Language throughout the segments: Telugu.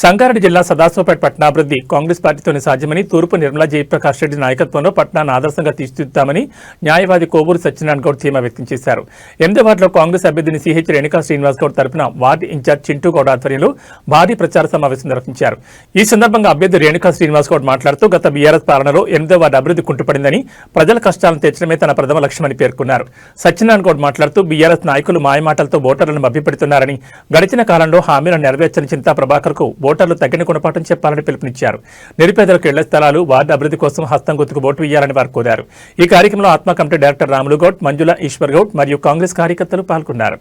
సంగారెడ్డి జిల్లా సదాశివపేట పట్టణాభివృద్ధి కాంగ్రెస్ పార్టీతోనే సాధ్యమని తూర్పు నిర్మలా జయప్రకాష్ రెడ్డి నాయకత్వంలో పట్టణాన్ని ఆదర్శంగా తీర్చిదిద్దామని న్యాయవాది కోవూరు సత్యనారాయణ గౌడ్ ధీమా వ్యక్తం చేశారు. 8వ వార్డులో కాంగ్రెస్ అభ్యర్థిని సిహెచ్ రేణుకా శ్రీనివాస్ గౌడ్ తరపున వార్డు ఇన్ఛార్జ్ చింటూ గౌడ్ ఆధ్వర్యంలో భారీ ప్రచార సమావేశం నిర్వహించారు. ఈ సందర్భంగా అభ్యర్థి రేణుకా శ్రీనివాస్ గౌడ్ మాట్లాడుతూ గత బీఆర్ఎస్ పాలనలో 8వ వార్డు అభివృద్ధి కుంటుపడిందని, ప్రజల కష్టాలను తీర్చడమే తన ప్రథమ లక్ష్యమని పేర్కొన్నారు. సత్యనారాయణ గౌడ్ మాట్లాడుతూ బీఆర్ఎస్ నాయకులు మాయమాటలతో ఓటర్లను మభ్యపెడుతున్నారని, గడిచిన కాలంలో హామీలను నెరవేర్చని చింతా ప్రభాకర్ కు ఓటర్లు తగిన గుణపాఠం చెప్పాలని పిలుపునిచ్చారు. నిరుపేదలకు ఇళ్ల స్థలాలు, వార్డు అభివృద్ధి కోసం హస్తం గుర్తుకు ఓటు వేయాలని వారు కోరారు. ఈ కార్యక్రమంలో ఆత్మ కమిటీ డైరెక్టర్ రాములు గౌడ్, మంజుల ఈశ్వర్ గౌడ్ మరియు కాంగ్రెస్ కార్యకర్తలు పాల్గొన్నారు.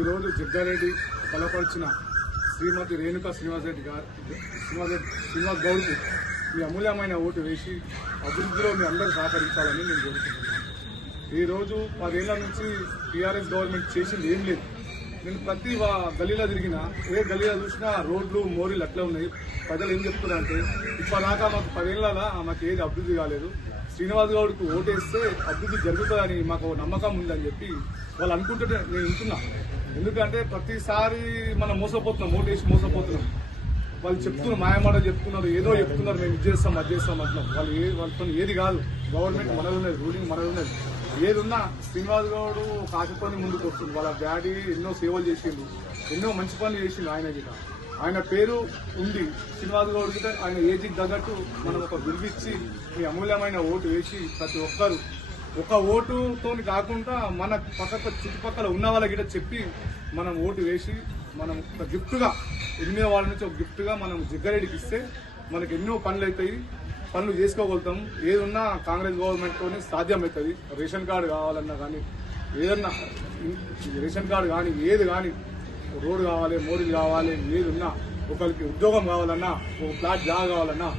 ఈరోజు జగ్గారెడ్డి బలపరిచిన శ్రీమతి రేణుకా శ్రీనివాస్ గౌడ్కు మీ అమూల్యమైన ఓటు వేసి అభివృద్ధిలో మీ అందరూ సహకరించాలని నేను కోరుకుంటున్నాను. ఈరోజు 10 ఏళ్ల నుంచి టీఆర్ఎస్ గవర్నమెంట్ చేసింది ఏం లేదు. నేను ప్రతి గలీలో తిరిగినా, ఏ గలీలో చూసినా రోడ్లు మోరీలు అట్లా ఉన్నాయి. ప్రజలు ఏం చెప్తున్నారంటే ఇప్పటిదాకా మాకు 10 ఏళ్ళగా మాకు ఏది అభివృద్ధి కాలేదు, శ్రీనివాస్ గౌడ్కు ఓటేస్తే అభివృద్ధి జరుగుతుందని మాకు నమ్మకం ఉందని చెప్పి వాళ్ళు అనుకుంటుంటే నేను వింటున్నా. ఎందుకంటే ప్రతిసారి మనం మోసపోతున్నాం, ఓటేసి మోసపోతున్నాం. వాళ్ళు చెప్తున్నారు, మాయమాటలు చెప్తున్నారు, ఏదో చెప్తున్నారు, మేము ఇది చేస్తాం అది చేస్తాం అంటున్నాం. వాళ్ళతో ఏది కాదు. గవర్నమెంట్ మనది ఉన్నది, రూలింగ్ మనది ఉన్నది. ఏది ఉన్నా శ్రీనివాస్ గౌడ్ ఒక ఆశతోనే ముందుకు వస్తుంది. వాళ్ళ డాడీ ఎన్నో సేవలు చేసిండు, ఎన్నో మంచి పనులు చేసిండు. ఆయన పేరు ఉంది. శ్రీనివాస్ గౌడ్ గిட்ட ఆయన ఏజ్కి తగ్గట్టు మనం ఒక విలువిచ్చి మీ అమూల్యమైన ఓటు వేసి ప్రతి ఒక్కరు ఒక ఓటుతో కాకుండా మన చుట్టుపక్కల ఉన్న వాళ్ళ గిட்ட చెప్పి మనం ఓటు వేసి మనం ఒక గిఫ్ట్గా 8వ వార్డు నుంచి ఒక గిఫ్ట్గా మనం జగ్గారెడ్డికి ఇస్తే మనకి ఎన్నో పనులు అవుతాయి, పనులు చేసుకోగలుగుతాం. ఏదున్నా కాంగ్రెస్ గవర్నమెంట్తోనే సాధ్యమవుతుంది. రేషన్ కార్డు కావాలన్నా కానీ, ఏదన్నా రేషన్ కార్డు కానీ, ఏది కానీ, రోడ్డు కావాలి, మోరీలు కావాలి, ఏది ఉన్నా, ఒకరికి ఉద్యోగం కావాలన్నా, ఒక ఫ్లాట్ జాగా కావాలన్నా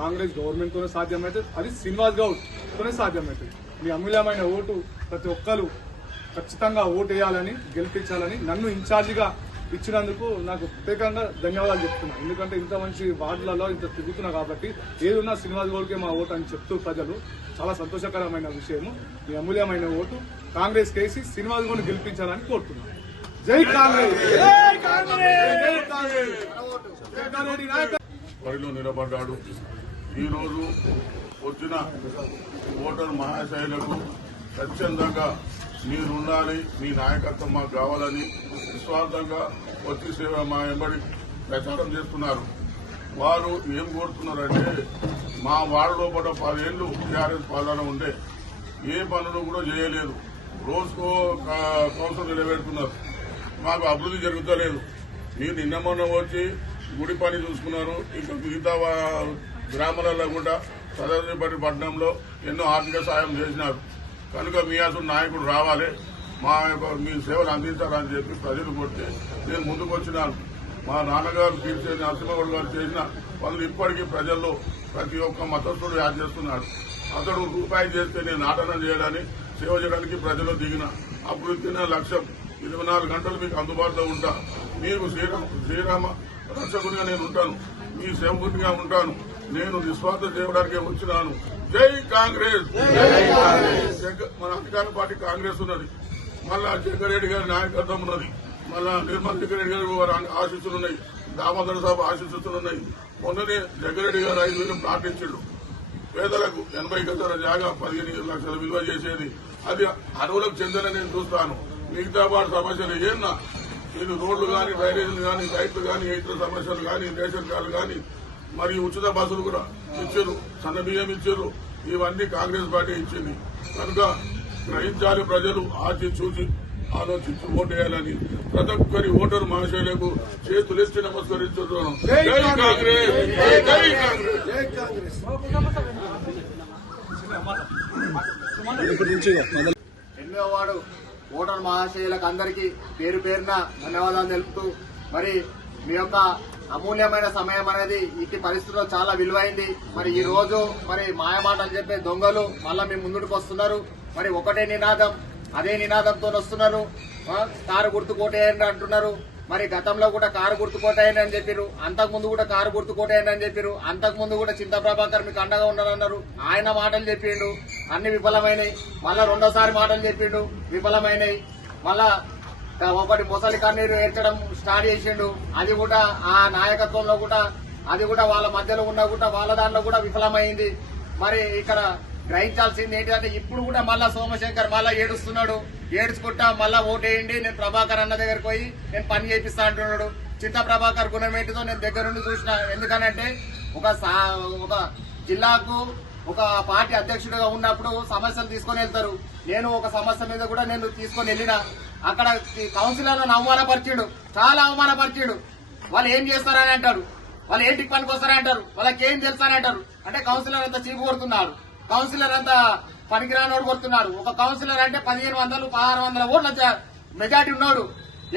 కాంగ్రెస్ గవర్నమెంట్తోనే సాధ్యమవుతుంది. అది శ్రీనివాస్ గౌడ్తోనే సాధ్యమవుతుంది. మీ అమూల్యమైన ఓటు ప్రతి ఒక్కరు ఖచ్చితంగా ఓటు వేయాలని, గెలిపించాలని, నన్ను ఇన్ఛార్జిగా ఇచ్చినందుకు నాకు ప్రత్యేకంగా ధన్యవాదాలు చెప్తున్నా. ఎందుకంటే ఇంత మంచి వార్డులలో ఇంత తిరుగుతున్నా కాబట్టి ఏదున్నా శ్రీనివాస్ గౌడ్కే మా ఓటు అని చెప్తూ ప్రజలు చాలా సంతోషకరమైన విషయము. మీ అమూల్యమైన ఓటు కాంగ్రెస్ కేసి శ్రీనివాస్ గౌడ్ గెలిపించాలని కోరుతున్నాను. జై కాంగ్రెస్. బరిలో నిలబడ్డాడు. ఈరోజు వచ్చిన ఓటర్ మహాశయులకు స్వచ్ఛందంగా మీరుండాలి, మీ నాయకత్వం మాకు కావాలని నిస్వార్థంగా వచ్చి సేవ మా వెంబడి ప్రచారం చేస్తున్నారు. వారు ఏం కోరుతున్నారంటే, మా వార్డులో పడ్డ 10 ఏళ్లు టీఆర్ఎస్ పాలన ఉండే ఏ పనులు కూడా చేయలేదు. రోజుకో కౌన్సిల్ నిలబెడుతున్నారు. మాకు అభివృద్ధి జరుగుతలేదు. మీరు నిన్న మొన్న వచ్చి గుడి పని చూసుకున్నారు. ఇంకా మిగతా గ్రామాలలో కూడా సదాశివపేట పట్టణంలో ఎన్నో ఆర్థిక సాయం చేసినారు. కనుక మీ అసలు నాయకుడు రావాలి, మీ సేవలు అందించాలని చెప్పి ప్రజలు కొడితే నేను ముందుకు వచ్చినాను. మా నాన్నగారు తీర్చే నరసింహగౌడ్ గారు చేసిన పనులు ఇప్పటికీ ప్రజల్లో ప్రతి ఒక్క మతస్థుడు యాడ్ చేస్తున్నాడు. అతడు రూపాయి చేస్తే నేను నాటనం చేయడానికి, సేవ చేయడానికి ప్రజలు దిగిన. అభివృద్ధి నా లక్ష్యం. 24 గంటలు మీకు అందుబాటులో ఉంటా. మీకు శ్రీరామ రక్షకునిగా నేను ఉంటాను, మీ సేవకునిగా ఉంటాను. నేను నిస్వార్థ చేయడానికి వచ్చినాను. జై కాంగ్రెస్. మన అధికార పార్టీ కాంగ్రెస్ ఉన్నది. మళ్ళా జగ్గారెడ్డి గారి నాయకత్వం ఉన్నది. మళ్ళా నిర్మల్ జగ్గారెడ్డి గారి ఆశీస్సులు ఉన్నాయి. దామోదర సాబు ఆశీస్సులు ఉన్నాయి. మొన్ననే జగ్గారెడ్డి గారు 5,000 ప్రార్థించాడు. పేదలకు 80 గజాల జాగా 15 లక్షల విలువ చేసేది అది అడవులకు చెందని నేను చూస్తాను. మిగతా వాటి సమస్యలు ఏమన్నా మీరు రోడ్లు కానీ, డ్రైనేజీలు కానీ, రైతులు కానీ, ఇతర సమస్యలు కానీ, రేషన్ కార్డులు కానీ, మరి ఉచిత బస్సులు కూడా ఇచ్చారు, సన్న బియ్యం ఇచ్చారు. ఇవన్నీ కాంగ్రెస్ పార్టీ ఇచ్చింది. కనుక గ్రహించాలి ప్రజలు, ఆచి చూసి ఆలోచించి ఓటు వేయాలని ప్రతి ఒక్కరి ఓటరు మహాశయులకు చేతులెత్తి నమస్కరించుతున్నాను. జై కాంగ్రెస్. జై కాంగ్రెస్. 8వ వార్డు ఓటర్ మహాశయులకు అందరికీ పేరు పేరున ధన్యవాదాలు తెలుపుతూ, మరి మీ యొక్క అమూల్యమైన సమయం అనేది ఇట్టి పరిస్థితుల్లో చాలా విలువైంది. మరి ఈ రోజు మరి మాయమాటలు చెప్పే దొంగలు మళ్ళా మీ ముందుకు వస్తున్నారు. మరి ఒకటే నినాదం, అదే నినాదంతో వస్తున్నారు. కారు గుర్తు కోటేయండి అంటున్నారు. మరి గతంలో కూడా కారు గుర్తుకోటాయని అని చెప్పారు, అంతకు ముందు కూడా కారు గుర్తుకోటాయని అని చెప్పారు, అంతకు ముందు కూడా చింతా ప్రభాకర్ మీకు అండగా ఉండాలన్నారు. ఆయన మాటలు చెప్పిండు, అన్ని విఫలమైనవి. మళ్ళా రెండోసారి మాటలు చెప్పిండు, విఫలమైనవి. మళ్ళా ఒకటి ముసలి కన్నీరు ఏడ్చడం స్టార్ట్ చేసిండు, అది కూడా ఆ నాయకత్వంలో కూడా అది కూడా వాళ్ళ మధ్యలో ఉన్న కూడా వాళ్ళ దాంట్లో కూడా విఫలమైంది. మరి ఇక్కడ గ్రహించాల్సింది ఏంటంటే ఇప్పుడు కూడా మళ్ళా సోమశేఖర్ మళ్ళా ఏడుస్తున్నాడు, ఏడుచుకుంటా మళ్ళా ఓటేయండి, నేను ప్రభాకర్ అన్న దగ్గరికి పోయి నేను పని చేపిస్తా అంటున్నాడు. చింతా ప్రభాకర్ గుణం ఏంటిదో నేను దగ్గరుండి చూసిన. ఎందుకనంటే ఒక జిల్లాకు ఒక పార్టీ అధ్యక్షుడిగా ఉన్నప్పుడు సమస్యలు తీసుకొని వెళ్తారు. నేను ఒక సమస్య మీద కూడా నేను తీసుకొని వెళ్ళిన, అక్కడ కౌన్సిలర్లను అవమానపరిచాడు, చాలా అవమానపరిచాడు. వాళ్ళు ఏం చేస్తారని అంటారు, వాళ్ళు ఏంటికి పనికి వస్తారని అంటారు, వాళ్ళకి ఏం తెలుసని అంటారు. అంటే కౌన్సిలర్ అంతా చీపు కొడుతున్నారు, కౌన్సిలర్ అంతా పనికిరానోడు కొడుతున్నారు. ఒక కౌన్సిలర్ అంటే 1500, 1600 ఓట్ల మెజార్టీ ఉన్నాడు.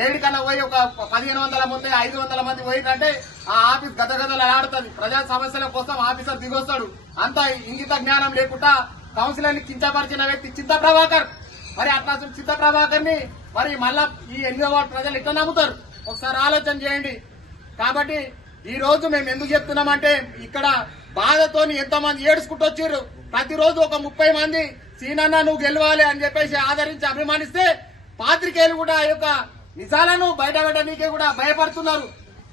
ఏడికన్నా పోయి ఒక 1500 మంది 500 మంది పోయిందంటే ఆ ఆఫీస్ గదగదలు ఆడుతుంది. ప్రజా సమస్యల కోసం ఆఫీసర్ దిగొస్తాడు. అంత ఇంగిత జ్ఞానం లేకుండా కౌన్సిలర్ ని కించపరిచిన వ్యక్తి చింతా ప్రభాకర్. మరి అట్లా చింతా ప్రభాకర్ ని మరి మళ్ళా ఈ 8వ వార్డు ప్రజలు ఎట్లా నమ్ముతారు? ఒకసారి ఆలోచన చేయండి. కాబట్టి ఈ రోజు మేము ఎందుకు చెప్తున్నామంటే ఇక్కడ బాధతోని ఎంతో మంది ఏడుచుకుంటూ వచ్చారు. ప్రతిరోజు ఒక 30 మంది సీనన్న నువ్వు గెలవాలి అని చెప్పేసి ఆదరించి అభిమానిస్తే పాత్రికేయులు కూడా ఆ యొక్క నిజాలను బయట పెట్టడానికే కూడా భయపడుతున్నారు.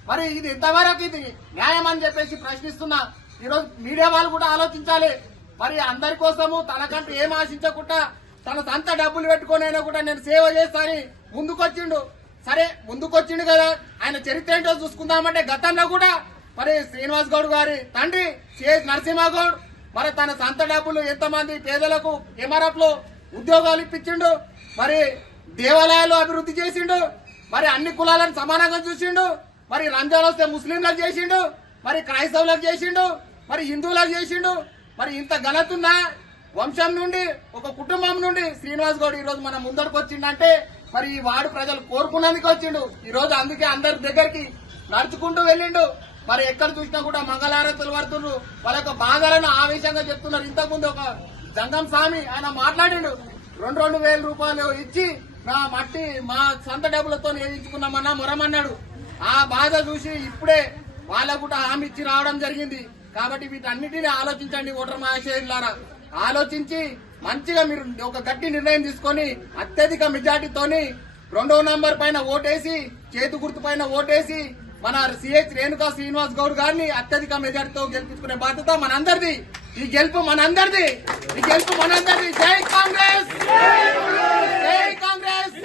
మరి ఇది ఎంతవరకు ఇది న్యాయం అని చెప్పేసి ప్రశ్నిస్తున్నా. ఈరోజు మీడియా వాళ్ళు కూడా ఆలోచించాలి. మరి అందరి కోసము తనకంటూ ఏం ఆశించకుండా తన సొంత డబ్బులు పెట్టుకునైనా కూడా నేను సేవ చేస్తానని ముందుకొచ్చిండు. సరే ముందుకొచ్చిండు కదా, ఆయన చరిత్ర ఏంటో చూసుకుందామంటే గతంలో కూడా మరి శ్రీనివాస్ గౌడ్ గారి తండ్రి సిఎస్ నరసింహగౌడ్ మరి తన సొంత డబ్బులు ఎంతమంది పేదలకు ఎంఆర్ఎఫ్ లో ఉద్యోగాలు ఇప్పించిండు, మరి దేవాలయాలు అభివృద్ధి చేసిండు, మరి అన్ని కులాలను సమానంగా చూసిండు, మరి రంజాన్ వస్తే ముస్లింలకు చేసిండు, మరి క్రైస్తవులకు చేసిండు, మరి హిందువులకు చేసిండు. మరి ఇంత ఘనతున్న వంశం నుండి ఒక కుటుంబం నుండి శ్రీనివాస్ గౌడ్ ఈ రోజు మన ముందరకు వచ్చిండంటే మరి ఈ వార్డు ప్రజలు కోరుకున్నందుకు వచ్చిండు. ఈ రోజు అందుకే అందరి దగ్గరికి నడుచుకుంటూ వెళ్ళిండు. మరి ఎక్కడ చూసినా కూడా మంగళారతులు పడుతున్నారు, వాళ్ళ యొక్క బాధలను ఆవేశంగా చెప్తున్నారు. ఇంతకుముందు ఒక జంగం స్వామి ఆయన మాట్లాడిండు, 2,000 రూపాయలు ఇచ్చి నా మట్టి మా సొంత డబ్బులతో వేయించుకున్నామన్నా మొరమన్నాడు. ఆ బాధ చూసి ఇప్పుడే వాళ్ళకు కూడా హామీ ఇచ్చి రావడం జరిగింది. కాబట్టి వీటన్నిటిని ఆలోచించండి ఓటర్ మహాశయులారా. ఆలోచించి మంచిగా మీరు ఒక గట్టి నిర్ణయం తీసుకొని అత్యధిక మెజార్టీతోని 2వ నంబర్ పైన ఓటేసి చేతు గుర్తు పైన ఓటేసి మన సిహెచ్ రేణుకా శ్రీనివాస్ గౌడ్ గారిని అత్యధిక మెజార్టీతో గెలిపించుకునే బాధ్యత మనందరిది. ఈ గెలుపు మనందరిది, ఈ గెలుపు మనందరిది. జై కాంగ్రెస్, జై కాంగ్రెస్.